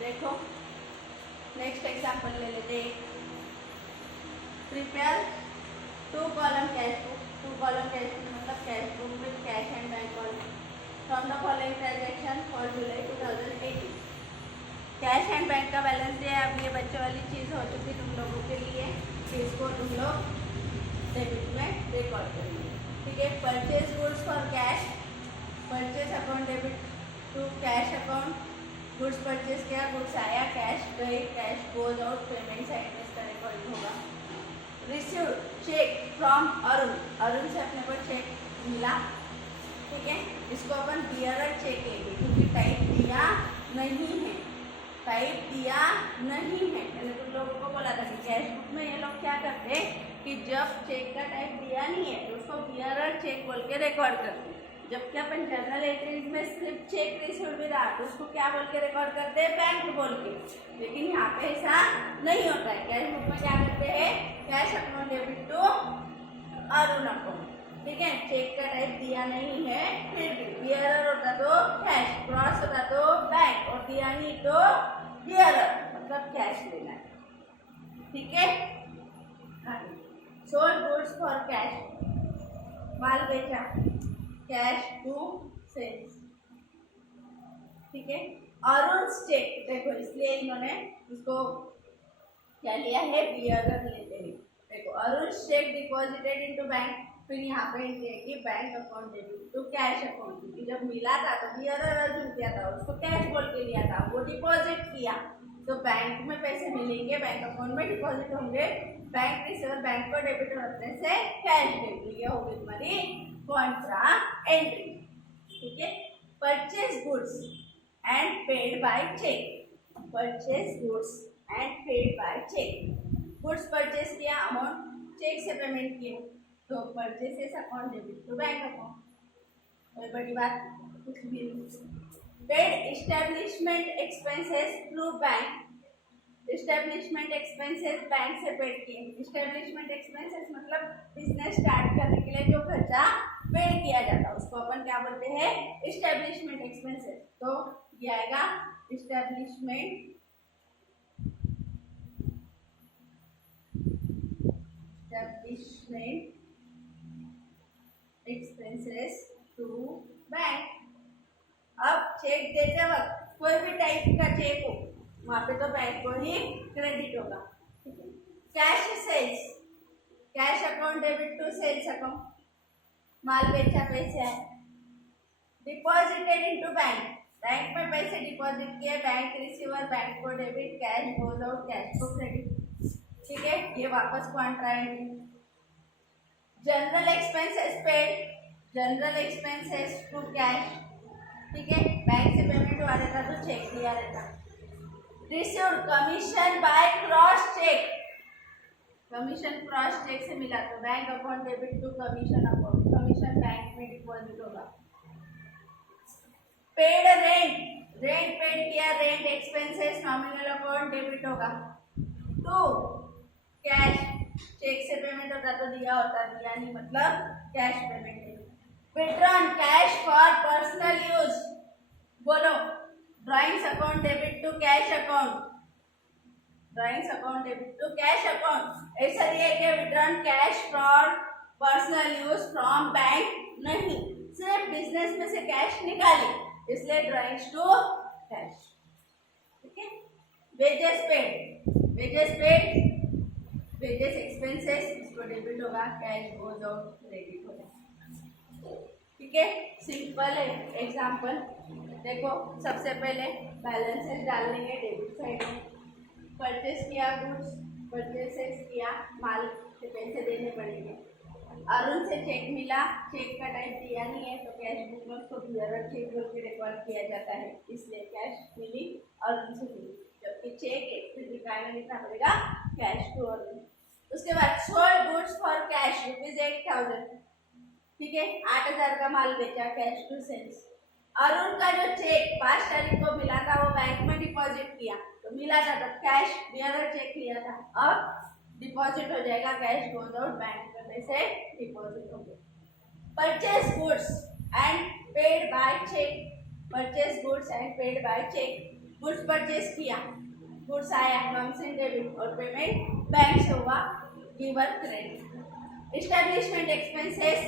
देखो next example ले लेते हैं। Prepare 2 column cash book. 2 column cash book मतलब cash book with cash and bank column from the following transaction for July 2018। Cash and bank का balance दिया है। अब ये बच्चों वाली चीज़ हो चुकी तुम लोगों के लिए, इसको तुम लोग डेबिट में रिकॉर्ड करेंगे। ठीक है। Purchase goods for cash, purchase account debit to cash account. Goods purchase किया, गुड्स आया, कैश गए, cash goes out, payment side में इसका रिकॉर्डिंग होगा। Receive cheque from Arun, Arun से अपने को चेक मिला। ठीक है। इसको अपन बियरर चेक लेंगे क्योंकि टाइप दिया नहीं है, टाइप दिया नहीं है। मैंने तुम लोगों को बोला था कि कैश बुक में ये लोग क्या करते हैं कि जब चेक का टाइप दिया नहीं है तो उसको बियरर चेक बोल के रिकॉर्ड करते हैं। जबकि अपन जनरल एंट्रीज में सिर्फ चेक रिसीव्ड भी रहा तो उसको क्या बोल के रिकॉर्ड करते हैं, बैंक बोल के। लेकिन यहाँ पे ऐसा नहीं होता है। कैश बुक में क्या करते हैं, cash account debit to Arun account. ठीक है। चेक का टाइप दिया नहीं है, फिर भी बियरर होता तो कैश, क्रॉस होता तो बैंक, और दिया नहीं तो बियरर मतलब कैश लेना है। ठीक है। सोल्ड गुड्स फॉर कैश, माल बेचा, कैश टू सेल्स। ठीक है। अरुण चेक, देखो इसलिए इन्होंने इसको क्या लिया है, बियरर लेते हैं। देखो Arun cheque deposited into bank, फिर यहाँ पे एंट्री है कि bank account debit to cash account, क्योंकि जब मिला था तो बियरर अर्जुन किया था, उसको कैश बोल के लिया था, वो डिपॉजिट किया तो बैंक में पैसे मिलेंगे, बैंक अकाउंट में डिपॉजिट होंगे। बैंक रिसीवर बैंक को डेबिट होने से कैश डेबिट, ये होगी तुम्हारी कॉन्ट्रा एंट्री। ठीक है। Purchase goods and paid by cheque, purchase goods and paid by cheque. Goods purchase किया, अमाउंट चेक से पेमेंट किया तो purchases account debit to bank account, कोई बड़ी बात कुछ भी नहीं। Paid establishment expenses through bank, establishment expenses bank से पेड किए। एस्टेब्लिशमेंट एक्सपेंसेस मतलब बिजनेस स्टार्ट करने के लिए जो खर्चा पेड किया जाता है उसको अपन क्या बोलते हैं, एस्टेब्लिशमेंट एक्सपेंसेस। तो ये आएगा एस्टेब्लिशमेंट एक्सपेंसेस टू बैंक। अब चेक देते वक्त कोई भी टाइप का चेक हो वहां पे तो बैंक को ही क्रेडिट होगा। Cash sales, cash account debit to sales account, माल बेचा, पैसे आए। डिपॉजिटेड इनटू बैंक, बैंक में पैसे डिपॉजिट किए, बैंक रिसीवर बैंक को debit, cash goes out, cash को क्रेडिट। ठीक है। ये वापस contra entry. General expenses paid, general expenses to cash. ठीक है। बैंक से पेमेंट हुआ रहता तो चेक दिया रहता। Received commission by cross cheque, commission cross cheque से मिला तो bank account debit to commission account, commission bank में डिपॉजिट होगा। पेड रेंट, रेंट पेड किया, rent expenses nominal account debit होगा। टू कैश, चेक से पेमेंट होता तो दिया होता, दिया नहीं मतलब cash payment. Withdrawn cash for personal use, बोलो drawings account debit to cash account, drawings account debit to cash account. ऐसा दिया कि withdrawn cash for personal use from bank नहीं, सिर्फ बिजनेस में से कैश निकाली इसलिए ड्राइंग्स टू कैश। ठीक है। Wages paid, wages paid, wages expenses इसको डेबिट होगा, कैश गोज आउट क्रेडिट होगा। ठीक है। सिंपल है एग्जाम्पल। देखो सबसे पहले बैलेंसेस डाल लेंगे डेबिट साइड में। परचेस किया गुड्स, परचेसेस किया, माल के पैसे देने पड़ेंगे। अरुण से चेक मिला, चेक का टाइप दिया नहीं है तो कैश बुक में उसको बियरर चेक बोल के रिकॉर्ड किया जाता है, इसलिए कैश मिली अरुण से मिली। जबकि चेक है फिर रिकॉर्ड में लिखना पड़ेगा कैश टू अरुण। उसके बाद सोल्ड गुड्स फॉर कैश ₹8000। ठीक है। 8000 का माल बेचा, कैश टू सेल्स। अरुण का जो चेक 5 तारीख को मिला था वो बैंक में डिपॉजिट किया तो मिला था तब कैश, बियरर चेक लिया था, अब डिपॉजिट हो जाएगा, कैश गोज आउट, बैंक में पैसे डिपॉजिट हो गए। Purchase goods and paid by cheque, purchase goods and paid by cheque. Goods purchase किया, गुड्स आया, कम्स इन डेबिट और पेमेंट बैंक से हुआ giver credit. Establishment expenses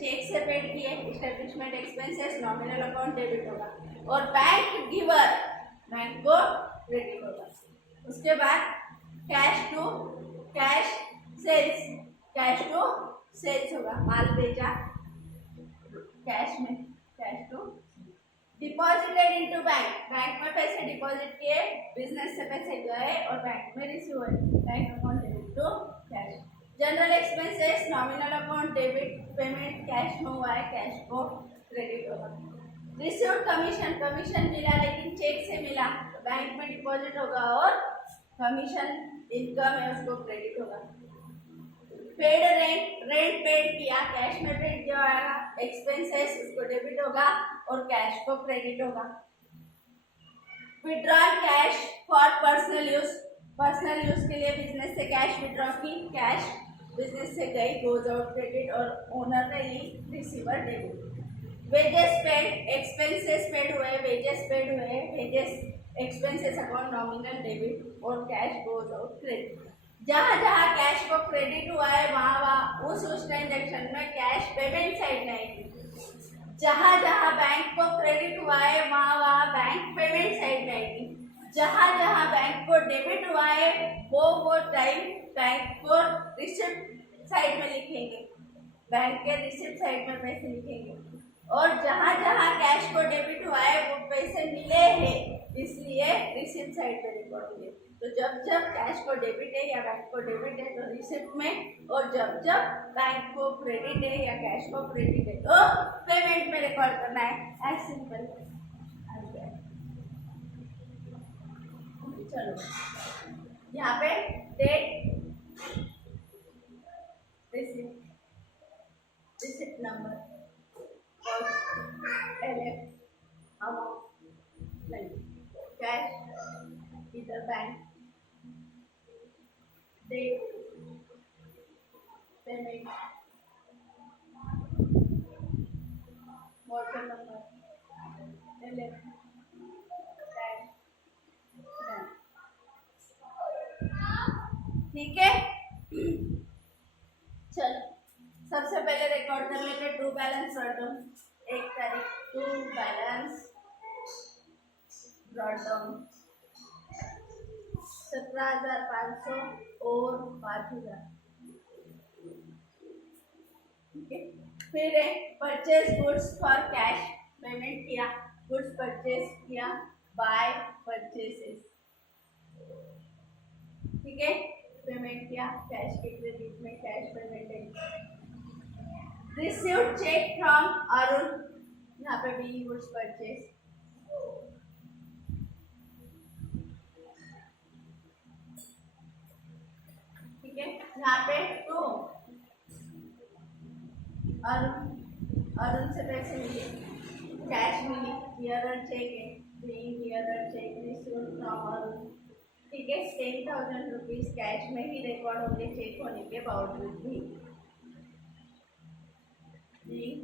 cheque से पेड किए, establishment expenses nominal account debit होगा और bank giver bank को क्रेडिट होगा। उसके बाद कैश टू सेल्स होगा, माल बेचा कैश में, cash to deposited into bank में पैसे डिपॉजिट किए, बिजनेस से पैसे गए और बैंक में रिसीव हुए, bank account debit to cash. General expenses nominal account debit, payment cash में हुआ है, कैश को क्रेडिट होगा। रिसीव्ड कमीशन मिला लेकिन चेक से मिला तो बैंक में डिपॉजिट होगा और कमीशन इनकम है उसको क्रेडिट होगा। पेड रेंट पेड किया, कैश में पेड किया होगा, एक्सपेंसेस उसको डेबिट होगा और कैश को क्रेडिट होगा। Withdrawal cash for personal use के लिए बिजनेस से कैश विड्रॉ की, कैश बिजनेस से गई, गोज आउट क्रेडिट और ओनर ने ली, receiver debit. Wages paid, expenses paid हुए, wages expenses account nominal debit और कैश गोज आउट क्रेडिट। जहाँ जहाँ कैश को क्रेडिट हुआ है वहाँ उस ट्रांजेक्शन में कैश पेमेंट साइड में आएगी। जहाँ जहाँ बैंक को क्रेडिट हुआ है वहाँ बैंक पेमेंट साइड में आएगी। जहाँ जहाँ बैंक को डेबिट हुआ है वो टाइम बैंक को रिसिप्ट साइड में लिखेंगे, बैंक के रिसिप्ट साइड में पैसे लिखेंगे। और जहाँ जहाँ कैश को डेबिट हुआ है वो पैसे मिले हैं इसलिए रिसिप्ट साइड पे रिकॉर्ड होंगे। तो जब जब कैश को डेबिट है या बैंक को डेबिट है तो रिसिप्ट में, और जब जब बैंक को क्रेडिट है या कैश को क्रेडिट है तो पेमेंट में रिकॉर्ड करना है। As simple. चलो यहाँ पे डेट, रिसिप्ट नंबर और अमाउंट नहीं, कैश इधर bank, date, payment, voucher number, ठीक है। चलो सबसे पहले रिकॉर्ड कर लेंगे ट्रू बैलेंस ब्रॉट डाउन। 1 तारीख ट्रू बैलेंस ब्रॉट डाउन 17,500 और 5,000। ठीक है। फिर purchase goods for cash, payment किया, गुड्स परचेज किया बाय परचेसेस। ठीक है। पेमेंट किया कैश के क्रेडिट में, कैश पेमेंट है। रिसीव्ड चेक फ्रॉम अरुण, यहाँ पे भी गुड्स परचेज। ठीक है। यहाँ पे टू अरुण से पैसे मिले, कैश मिली, हियर चेक है, here check received from Arun. ठीक है। 10,000 रुपीज कैश में ही रिकॉर्ड होंगे चेक होने के बावजूद भी। चेक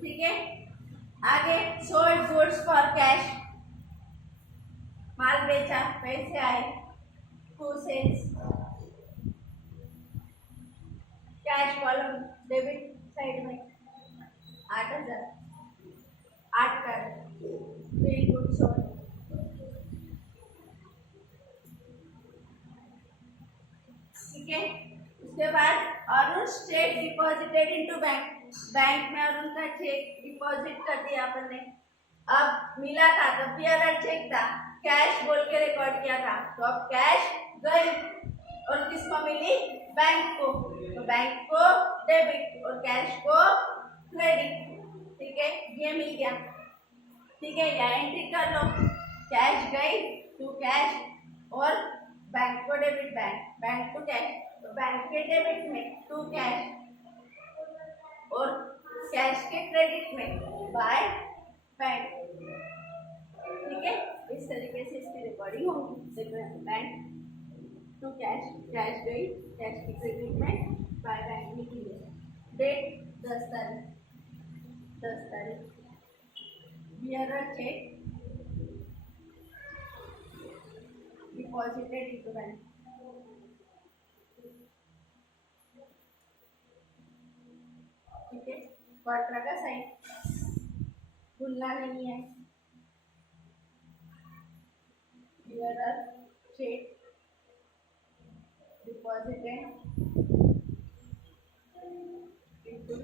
ठीक है। आगे सोल्ड गुड्स फॉर कैश, माल बेचा, पैसे आए, to sales, cash column debit side में 8,000, 8 कर बिल गुड सोल्ड। ठीक है। उसके बाद Arun cheque deposited into bank, bank में अरुण का चेक डिपॉजिट कर दिया अपन ने। अब मिला था तब भी अलग चेक था, कैश बोल के रिकॉर्ड किया था, तो अब कैश गई और किसको मिली, बैंक को, तो बैंक को डेबिट और कैश को क्रेडिट। ठीक है। ये मिल गया। ठीक है। या एंट्री कर लो, कैश गई टू कैश और बैंक को डेबिट, बैंक टू कैश, तो बैंक के डेबिट में टू कैश और कैश के क्रेडिट में बाय बैंक। पड़ी होंगी। बैंक टू कैश, कैश गई, कैश की क्रेडिट में बाय बैंक निकली है। डेट 10 तारीख, 10 तारीख। Bearer cheque deposited into bank. ठीक है, क्वार्टर का साइन भूलना नहीं है। Bearer cheque deposited into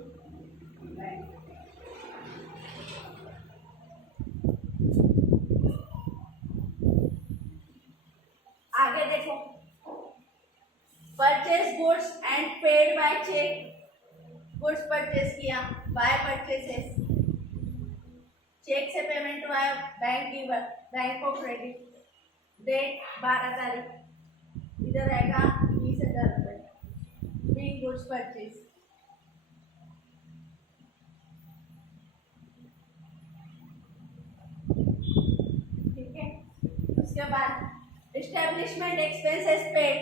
bank. आगे देखो, purchase goods and paid by cheque. Goods purchase किया, बाय परचेसेस, चेक से पेमेंट हुआ, बैंक गिवर, बैंक को क्रेडिट। डेट 12 तारीख, इधर आएगा 20,000 रुपये। Being goods purchase. ठीक है, उसके बाद establishment expenses paid.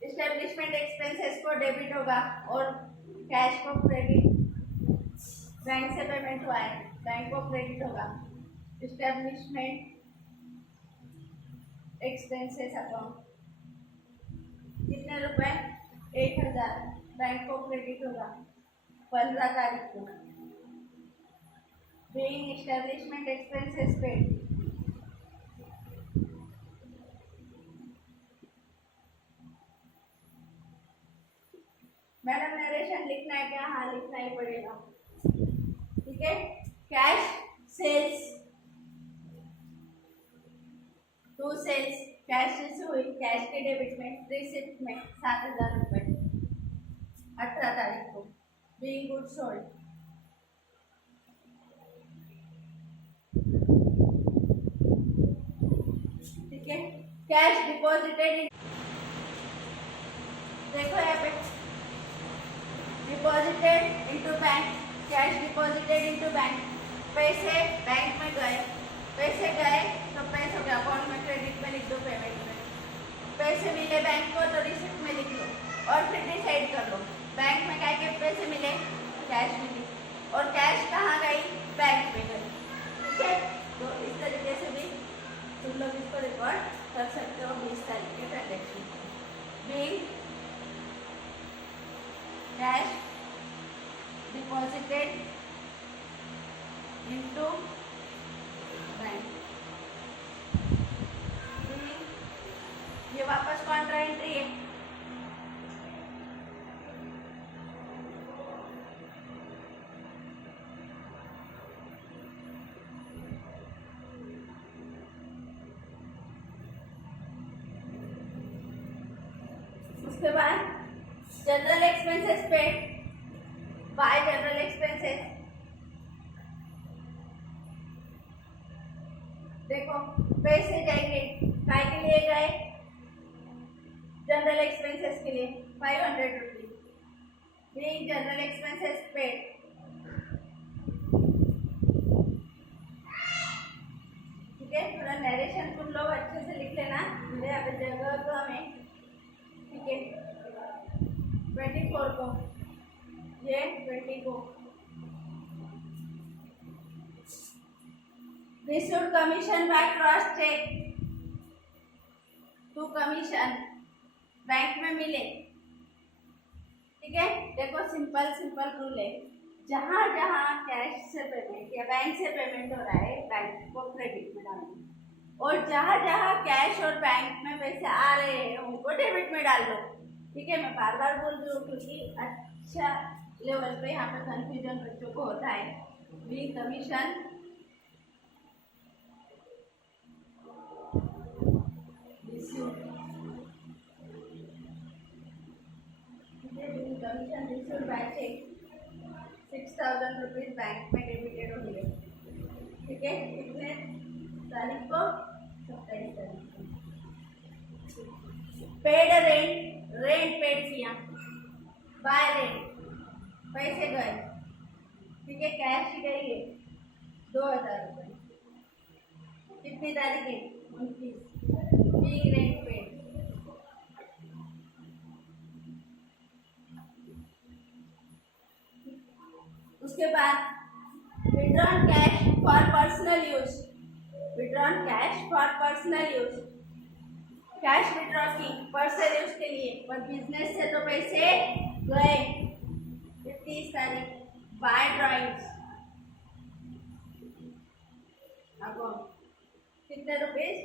Establishment expenses को डेबिट होगा और कैश को क्रेडिट। बैंक से पेमेंट हुआ है, बैंक को क्रेडिट होगा। एस्टेब्लिशमेंट एक्सपेंसेस अकाउंट कितने रुपए? 1,000, बैंक को क्रेडिट होगा 15 तारीख को। Being establishment expenses paid. Madam narration लिखना है क्या? हाँ, लिखना ही पड़ेगा। ठीक है, cash sales to sales, cash से हुई, कैश के डेबिट में, रिसिप्ट में 7,000 रुपये 18 तारीख को। Being good sold. ठीक है, कैश डिपॉजिटेड, देखो यहाँ पे deposited into bank, cash deposited into bank. पैसे बैंक में गए, पैसे गए तो पैसों के अकाउंट में क्रेडिट में लिख दो, पेमेंट में। पैसे मिले बैंक को तो रिसिप्ट में लिख लो और फिर डिसाइड कर लो बैंक में क्या के पैसे मिले, कैश मिली, और कैश कहाँ गई? बैंक में गई। ठीक है, तो इस तरीके से भी तुम लोग इसको रिकॉर्ड कर सकते हो 20 तारीख के transaction. Being cash deposited into bank. ये वापस कॉन्ट्रा एंट्री है। उसके बाद general expenses paid by general expenses. देखो, पैसे जाएंगे काय के लिए गए? जनरल एक्सपेंसेस के लिए 500 rupees. Being general expenses paid. ठीक है, थोड़ा नरेशन तुम लोग अच्छे से लिख लेना, मेरे यहाँ पे जगह तो हमें। ठीक है, 24 को, ये 20 को received commission by cross cheque to commission bank में मिले। ठीक है, देखो सिंपल सिंपल रूल है, जहाँ जहाँ कैश से पेमेंट या बैंक से पेमेंट हो रहा है बैंक को क्रेडिट में डालना, और जहाँ जहाँ कैश और बैंक में पैसे आ रहे हैं उनको डेबिट में डाल दो। ठीक है, मैं बार बार बोल रही हूँ क्योंकि अच्छा लेवल पे यहाँ पे कंफ्यूजन बच्चों को होता है। Be commission commission received by cheque 6,000 rupees bank में डेबिटेड होंगे। ठीक है, कितने तारीख को? 27 तारीख को। पेड रेंट, रेंट पेड किया बाय रेंट, पैसे गए। ठीक है, कैश ही गई है 2,000 रुपये। कितनी तारीख है? 29। Being rent paid. उसके बाद withdrawn cash for personal use. Withdrawn cash for personal use, cash withdraw की पर्सनल यूज के लिए, पर बिजनेस से तो पैसे गए। 30 तारीख बाय ड्राइंग्स कितने rupees?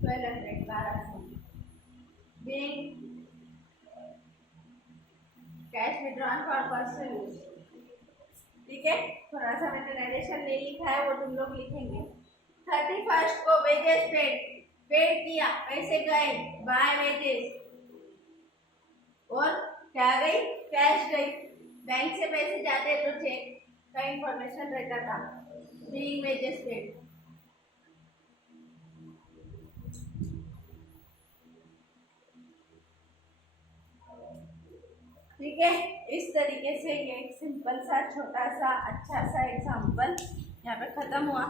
1200, 1200। Being cash withdrawn for personal use. ठीक है, थोड़ा सा मैंने नरेशन नहीं लिखा है, वो तुम लोग लिखेंगे। 31 को वेजेस पेड किया, पैसे गए बाय वेजेस, और क्या गई? कैश गई। बैंक से पैसे जाते तो चेक का इंफॉर्मेशन रहता था। Being wages paid. ठीक है, इस तरीके से ये एक सिंपल सा छोटा सा अच्छा सा एग्जाम्पल यहाँ पे खत्म हुआ।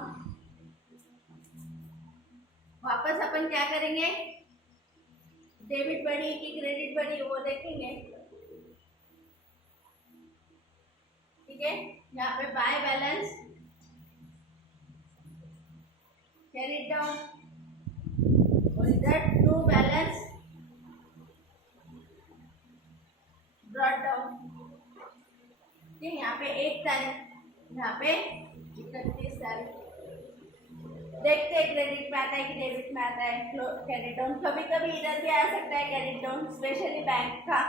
वापस अपन क्या करेंगे? डेबिट बढ़ी कि क्रेडिट बढ़ी वो देखेंगे। ठीक है, यहाँ पे बाय बैलेंस कैरी डाउन, और इधर टू बैलेंस ब्रॉट डाउन। ठीक, यहाँ पे 1 तारीख, यहाँ पे 31 तारीख। देखते हैं क्रेडिट में आता है कि डेबिट में आता है। कैरी डाउन कभी कभी इधर भी आ सकता है, कैरी डाउन स्पेशली बैंक का।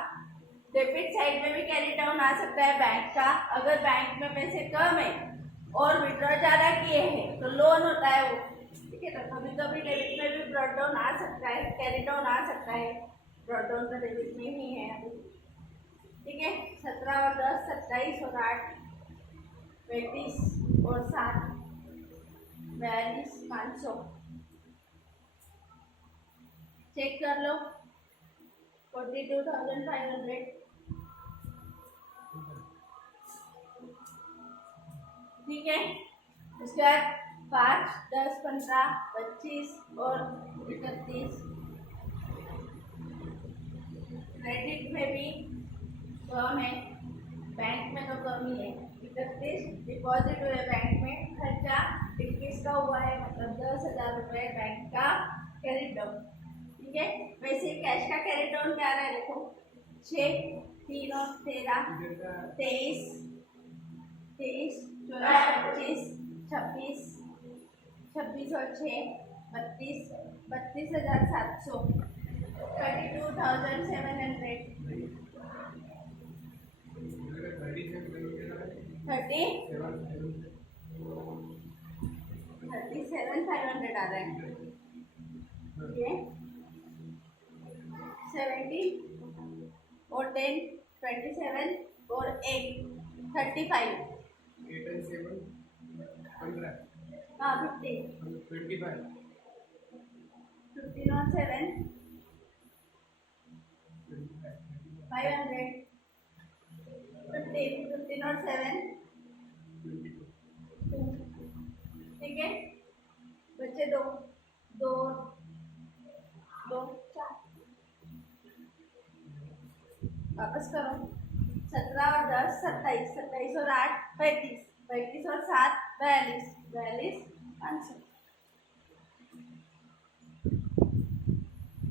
डेबिट साइड में भी कैरी डाउन आ सकता है बैंक का, अगर बैंक में पैसे कम है और विड्रॉ ज़्यादा किए हैं तो लोन होता है वो। ठीक है, तो कभी कभी डेबिट में भी ब्रॉट डाउन आ सकता है, कैरी डाउन आ सकता है। ब्रॉट डाउन तो डेबिट में ही है अभी। ठीक है, 17 और 10, 27 और 8, 35 और 7, 42, 500। चेक कर लो। 42,500। ठीक है, उसके बाद 5, 10, 15, 25 और 31। क्रेडिट में भी कम है, बैंक में तो कम ही है। 31 डिपॉजिट हुए बैंक में, खर्चा 21 का हुआ है, मतलब 10,000 रुपये बैंक का कैरी डाउन। ठीक है, वैसे कैश का कैरी डाउन क्या रहा है देखो। 6, 3 और 13, 23, 23, 24, 25, 26, 26 और 6, 32, 32,700, 32,700। 37,500 आ रहा है। ये 17 और 10, 27 और 8, 35। 8 and 7, 15. हाँ 15, 25. 15 और 7, 500। 15 और 7, 2। ठीक है, बच्चे 2, 2, 2, 4। वापस करो। 17 और 10, 27, 27 और 8, 35, 35 और 7, 42, 42, 500।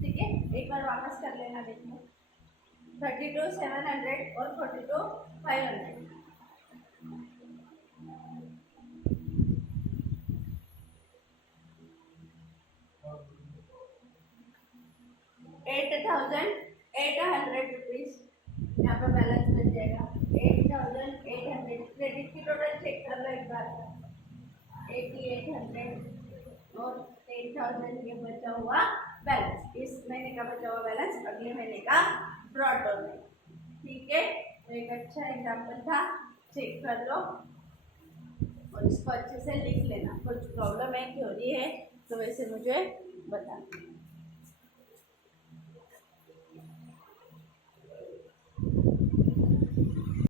ठीक है, एक बार वापस कर लेना देखो। 32,700 और 42,500। 8,800 रुपीज यहाँ पे बैलेंस बच जाएगा। 8,800। क्रेडिट की टोटल चेक कर लो एक बार। 8,800 और 10,000 ये बचा हुआ बैलेंस। इस महीने का बचा हुआ बैलेंस अगले महीने का ब्रॉड डाउन है। ठीक है, तो एक अच्छा एग्जाम्पल था, चेक कर लो और इसको अच्छे से लिख लेना। कुछ प्रॉब्लम है, थ्योरी है तो वैसे मुझे बताना।